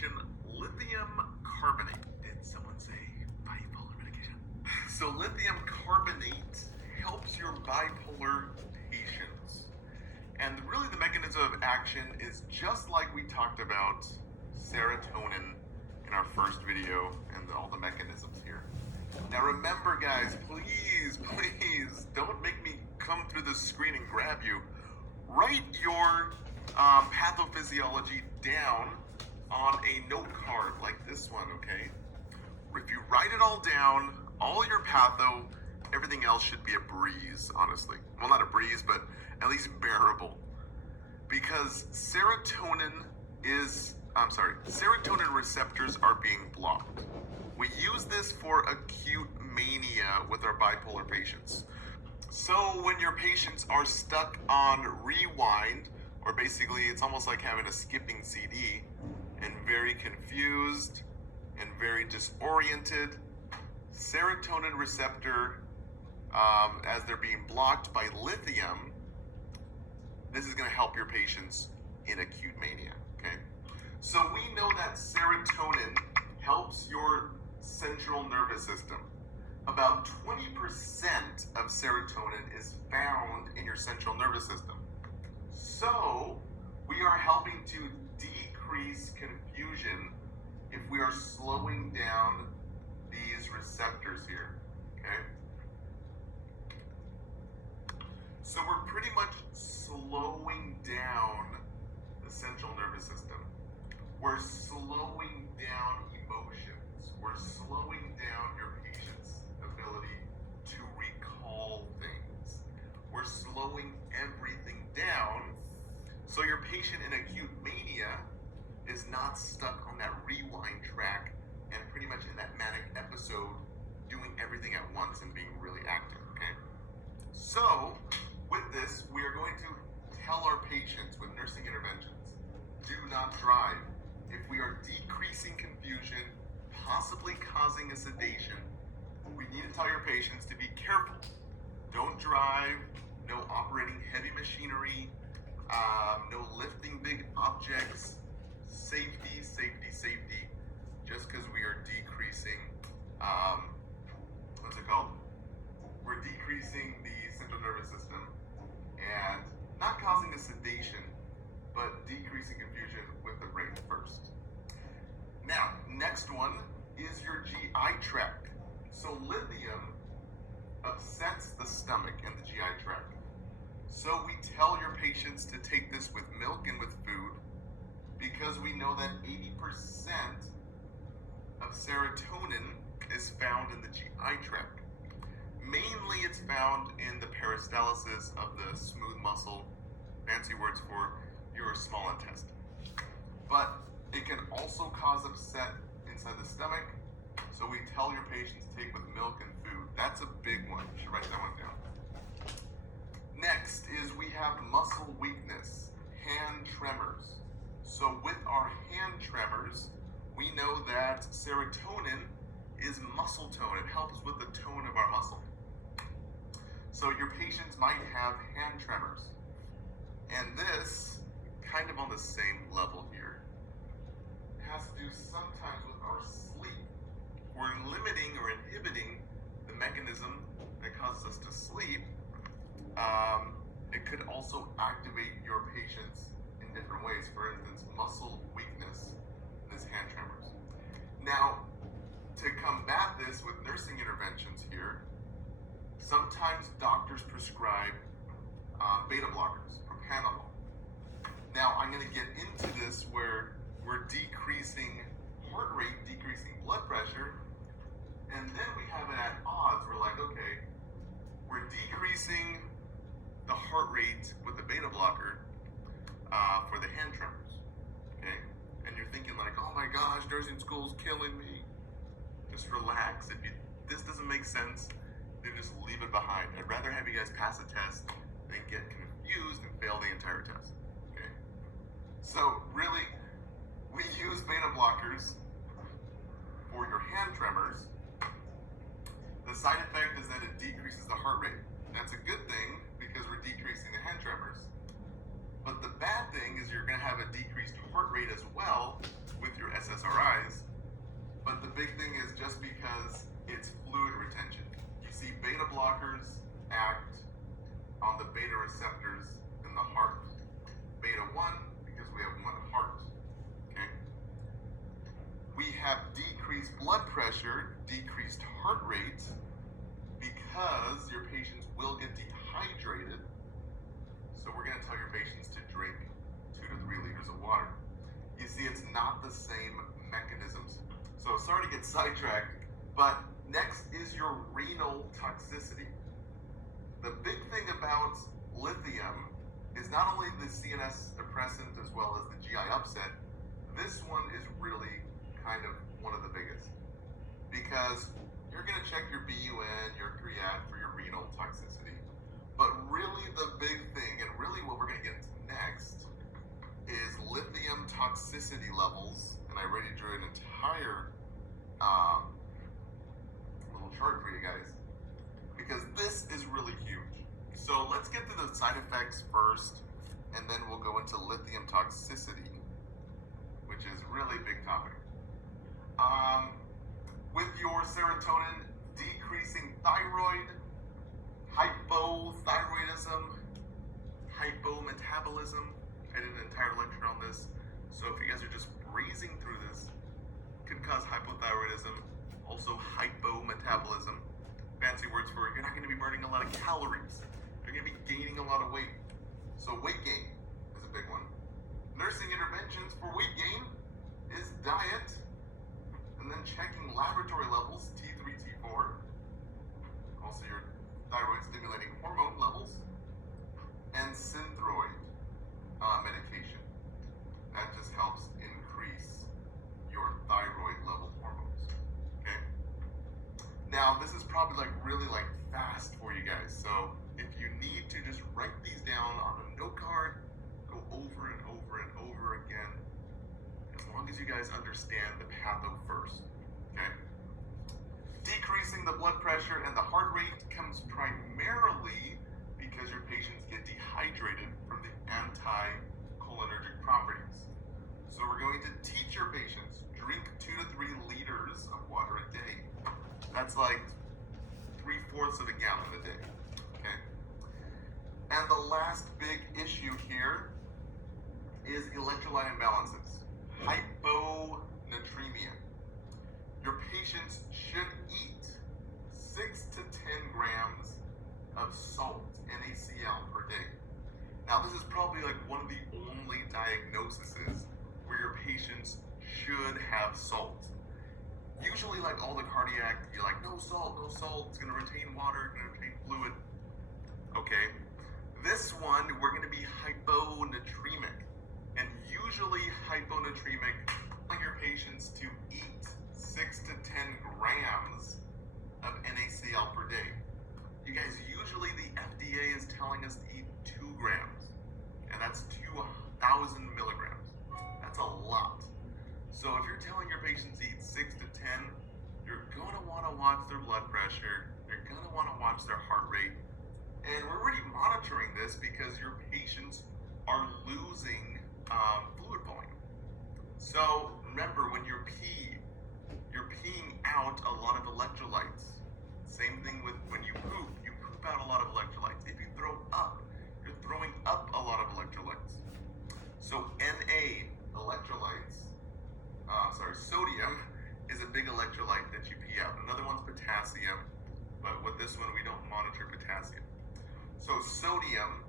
medication, lithium carbonate. Did someone say bipolar medication? So lithium carbonate helps your bipolar patients. And really the mechanism of action is just like we talked about serotonin in our first video and all the mechanisms here. Now remember guys, please don't make me come through the screen and grab you. Write your pathophysiology down on a note card like this one, okay? If you write it all down, all your patho, everything else should be a breeze, honestly. Well, not a breeze, but at least bearable. Because serotonin receptors are being blocked. We use this for acute mania with our bipolar patients. So when your patients are stuck on rewind, or basically it's almost like having a skipping CD, and very confused and very disoriented, serotonin receptor, as they're being blocked by lithium, this is going to help your patients in acute mania, okay? So we know that serotonin helps your central nervous system. About 20% of serotonin is found in your central nervous system. So we are helping to decrease confusion if we are slowing down these receptors here, okay? So we're pretty much slowing down the central nervous system. We're slowing down emotions. We're slowing down your patient's ability to recall things. We're slowing everything down so your patient in acute mania is not stuck on that rewind track and pretty much in that manic episode doing everything at once and being really active, okay? So with this, we are going to tell our patients with nursing interventions, do not drive. If we are decreasing confusion, possibly causing a sedation, we need to tell your patients to be careful. Don't drive, no operating heavy machinery, no lifting big objects, safety. Just because we are decreasing, we're decreasing the central nervous system and not causing a sedation, but decreasing confusion with the brain first. Now, next one is your GI tract. So lithium upsets the stomach and the GI tract. So we tell your patients to take this with milk and with food because we know that 80% of serotonin is found in the GI tract. Mainly it's found in the peristalsis of the smooth muscle, fancy words for your small intestine. But it can also cause upset inside the stomach, so we tell your patients to take with milk and food. That's a big one. You should write that one down. Next is we have muscle weakness, hand tremors. So with our hand tremors, we know that serotonin is muscle tone. It helps with the tone of our muscle. So your patients might have hand tremors. And this, kind of on the same level here, has to do sometimes with our sleep. We're limiting or inhibiting the mechanism that causes us to sleep. It could also activate your patients in different ways. For instance, muscle weakness, this hand tremors. Now, to combat this with nursing interventions here, sometimes doctors prescribe beta blockers, propranolol. Now, I'm going to get into this where we're decreasing heart rate, decreasing blood pressure, and then we have it at odds. We're like, okay, we're decreasing the heart rate with the beta blocker for the hand tremors, okay? And you're thinking like, oh my gosh, nursing school's killing me. Just relax. If this doesn't make sense, then just leave it behind. I'd rather have you guys pass a test than get confused and fail the entire test, okay? So really, we use beta blockers for your hand tremors. The side effect is that it decreases the heart rate. That's a good thing because we're decreasing the hand tremors. But the bad thing is you're going to have a decreased heart rate as well with your SSRIs, but the big thing is just because it's fluid retention. You see beta blockers act on the beta receptors in the heart. Beta 1, because we have one heart, okay? We have decreased blood pressure, decreased heart rate, because your patients will get dehydrated. So we're gonna tell your patients to drink 2 to 3 liters of water. You see, it's not the same mechanisms. So sorry to get sidetracked, but next is your renal toxicity. The big thing about lithium is not only the CNS depressant as well as the GI upset, this one is really kind of one of the biggest. Because you're gonna check your BUN, your creat for your renal toxicity. But really the big thing, and really what we're gonna get into next, is lithium toxicity levels. And I already drew an entire little chart for you guys, because this is really huge. So let's get to the side effects first, and then we'll go into lithium toxicity, which is really a big topic. With your serotonin decreasing thyroid, hypothyroidism, hypometabolism. I did an entire lecture on this, so if you guys are just breezing through this, it could cause hypothyroidism, also hypometabolism. Fancy words for you're not going to be burning a lot of calories. You're going to be gaining a lot of weight. So weight gain is a big one. Nursing interventions for weight gain is diet, and then checking laboratory levels, T3, T4, also your thyroid stimulating hormone levels, and synthroid medication. That just helps increase your thyroid level hormones, okay? Now, this is probably really fast for you guys, so if you need to just write these down on a note card, go over and over and over again, as long as you guys understand the patho first, okay? Decreasing the blood pressure and the heart rate comes primarily because your patients get dehydrated from the anticholinergic properties. So we're going to teach your patients, drink 2 to 3 liters of water a day. That's like 3/4 of a gallon a day, okay? And the last big issue here is electrolyte imbalances, hyponatremia. Your patients should eat 6 to 10 grams of salt, NaCl, per day. Now, this is probably one of the only diagnoses where your patients should have salt. Usually, all the cardiac, you're no salt, it's gonna retain water, gonna retain fluid. Okay, this one, we're gonna be hyponatremic. And usually hyponatremic, telling your patients to eat 6 to 10 grams of NaCl per day. You guys, usually the FDA is telling us to eat 2 grams, and that's 2,000 milligrams. That's a lot. So if you're telling your patients to eat 6 to 10, you're gonna wanna watch their blood pressure, you're gonna wanna watch their heart rate, and we're already monitoring this because your patients are losing fluid volume. So remember, when you're peeing out a lot of electrolytes. Same thing with when you poop out a lot of electrolytes. If you throw up, you're throwing up a lot of electrolytes. So sodium is a big electrolyte that you pee out. Another one's potassium, but with this one we don't monitor potassium. So sodium,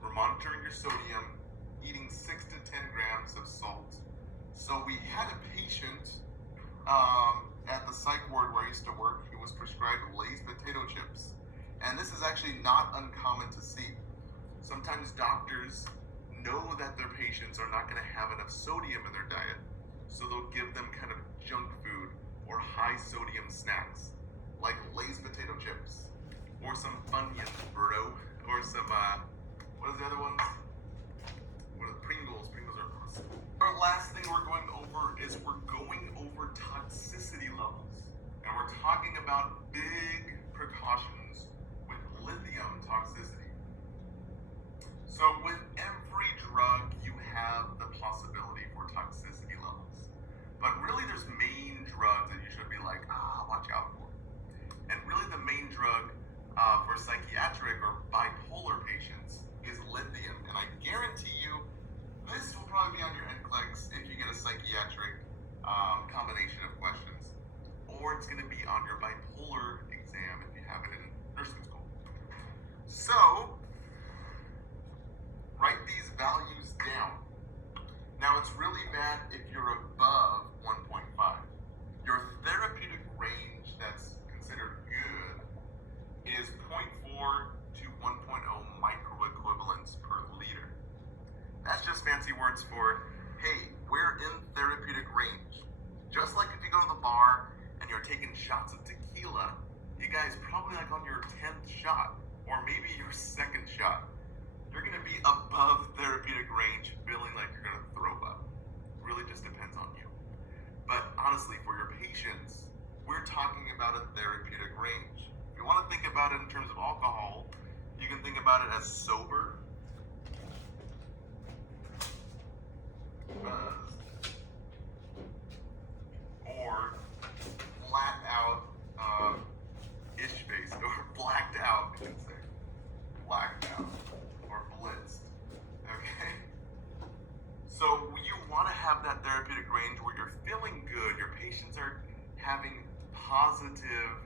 we're monitoring your sodium, eating 6 to 10 grams of salt. So we had a patient at the psych ward where I used to work who was prescribed Lay's potato chips. And this is actually not uncommon to see. Sometimes doctors know that their patients are not going to have enough sodium in their diet, so they'll give them kind of junk food or high sodium snacks, like Lay's potato chips, or some Funyuns, bro, or some, what are the other ones? What are the Pringles? Pringles are awesome. Our last thing we're going over is we're going over toxicity levels. And we're talking about big precautions with lithium toxicity. So with every drug, you have the possibility for toxicity levels. But for psychiatric or bipolar patients is lithium. And I guarantee you, this will probably be on your NCLEX if you get a psychiatric combination of questions. Or it's going to be on your bipolar exam if you have it in nursing school. So, write these values down. Now, it's really bad if you're above 1.5. Your therapeutic range that's considered good is 0.4 to 1.0 microequivalents per liter. That's just fancy words for, hey, we're in therapeutic range. Just like if you go to the bar and you're taking shots of tequila, you guys probably like on your 10th shot, or maybe your second shot, you're gonna be above therapeutic range, feeling like you're gonna throw up. Really just depends on you. But honestly, for your patients, we're talking about a therapeutic range. If you wanna think about it in terms of alcohol, you can think about it as sober, buzzed, or flat out, ish face, or blacked out, you can say. Blacked out, or blitzed, okay? So you want to have that therapeutic range where you're feeling good, your patients are having positive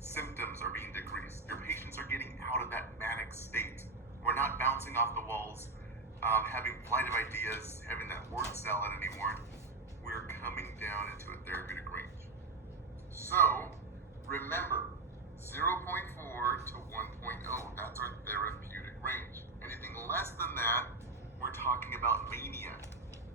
symptoms are being decreased, your patients are getting out of that manic state. We're not bouncing off the walls, having flight of ideas, having that word salad anymore. We're coming down into a therapeutic range. So remember, 0.4 to 1.0, that's our therapeutic range. Anything less than that, we're talking about mania.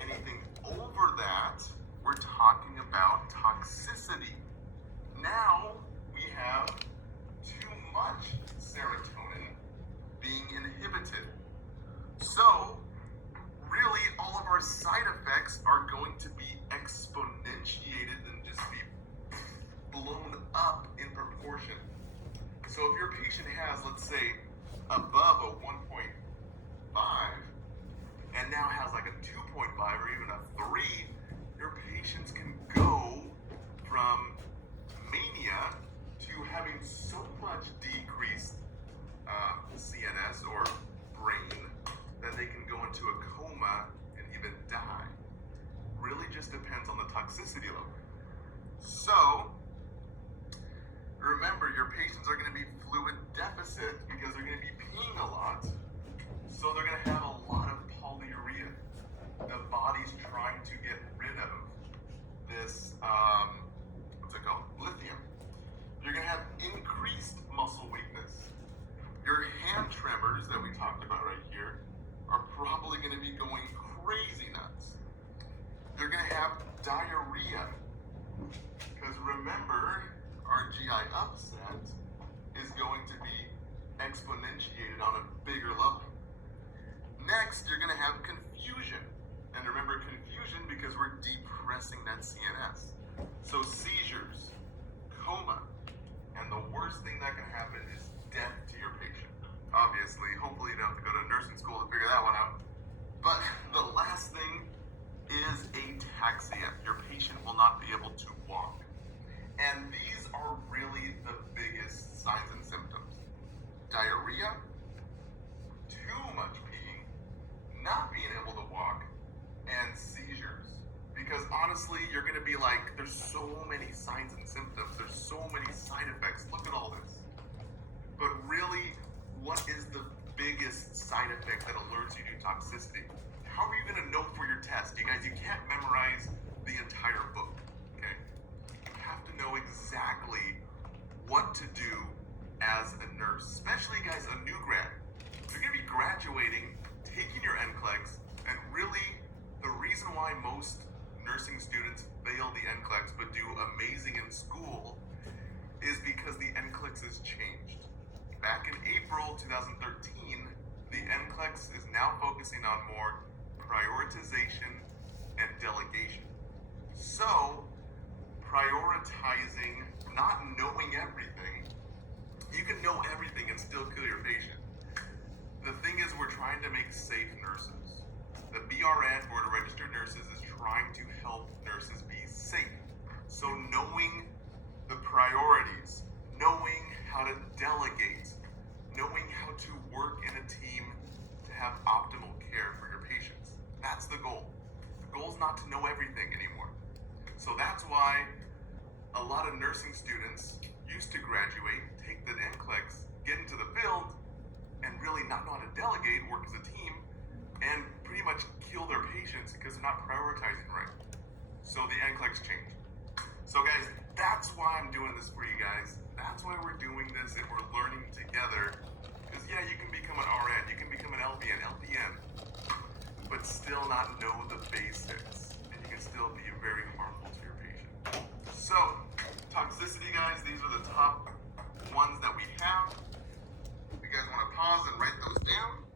Anything over that, we're talking about toxicity. Now we have too much serotonin being inhibited. So really all of our side effects are going to be exponentiated and just be blown up in proportion. So if your patient has, let's say, above a 1.5 and now has like a 2.5 or even a 3, your patients can go from mania to having so much decreased CNS or brain that they can go into a coma and even die. Really just depends on the toxicity level. So remember, your patients are going to be fluid deficit because they're going to be peeing a lot. So they're going to have a lot of polyuria. The body's trying to get rid of this, lithium. You're going to have increased muscle weakness. Your hand tremors that we talked about right here are probably going to be going crazy nuts. They're going to have diarrhea. Because remember, our GI upset is going to be exponentiated on a bigger level. Next, you're going to have confusion. And remember confusion because we're depressing that CNS. So seizures, coma, and the worst thing that can happen is death to your patient. Obviously, hopefully you don't have to go to nursing school to figure that one out. But the last thing is ataxia. Your patient will not be able to walk. And these are really the biggest signs and symptoms. Diarrhea, too much peeing, not being able to walk, and seizures. Because honestly, you're gonna be like, there's so many signs and symptoms, there's so many side effects, look at all this. But really, what is the biggest side effect that alerts you to toxicity? How are you gonna know for your test? You guys, you can't memorize the entire book, okay? You have to know exactly what to do as a nurse, especially guys, a new grad. You're gonna be graduating, taking your NCLEX, and really the reason why most nursing students fail the NCLEX but do amazing in school is because the NCLEX has changed. Back in April 2013, the NCLEX is now focusing on more prioritization and delegation. So, prioritizing not knowing everything, you can know everything and still kill your patient. The thing is, we're trying to make safe nurses. The BRN, Board of Registered Nurses, is trying to help nurses be safe. So knowing the priorities, knowing how to not to know everything anymore. So that's why a lot of nursing students used to graduate, take the NCLEX, get into the field, and really not know how to delegate, work as a team, and pretty much kill their patients because they're not prioritizing right. So the NCLEX changed. So guys, that's why I'm doing this for you guys. That's why we're doing this and we're learning together. Because yeah, you can become an RN, you can become an LPN, LPN, but still not know the basics. And you can still be very harmful to your patient. So, toxicity guys, these are the top ones that we have. If you guys want to pause and write those down.